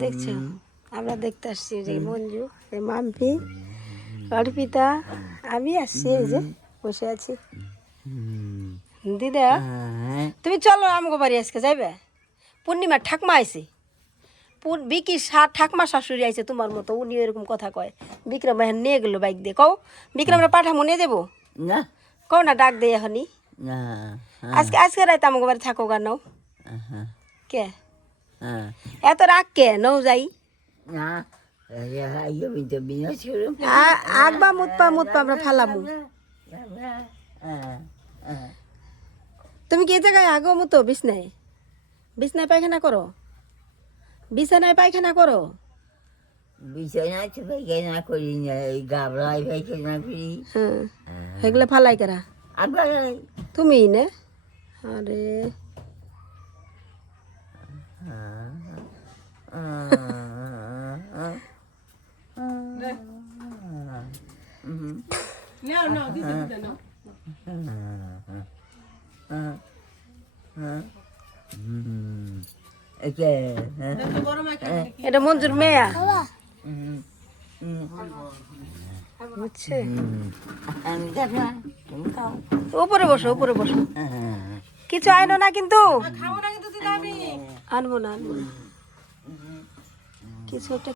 দেখছো আমরা দেখতে আসছি যে মঞ্জু মাম্পি অর্পিতা আমি আসছি এই যে বসে আছি দিদা তুমি চলো আমগো বাড়ি আজকে যাইবে পূর্ণিমার ঠাকমা আইছে বিকি ঠাকমা শাশুড়ি আইছে তোমার মতো উনি এরকম কথা কয় বিক্রম এখন নিয়ে গেলো বাইক দিয়ে কও বিক্রমরা পাঠামো নিয়ে যাবো না কও না ডাক দিয়ে এখনই না আজকে আজকে রাইতে আমগো বাড়ি থাকো গা নাও কে এত রাগ কে নৌ যাই না আমি তো বিনা ছিল আগবা মুতপা আমরা ফালামু তুমি কি এই জায়গায় আগো মুতো বিছনায় বিছনায় পায়খানা করো বিছানায় পায়খানা করো বিছানায় তো পায়খানা করি না এই গাবলায় পায়খানা করি হ্যাঁ এগুলো ফালাই করা আবার তুমি না আরে এটা মঞ্জুর মেয়া বুঝছে উপরে বসো কিছু আইনো না কিন্তু আনবো না কিছু একটা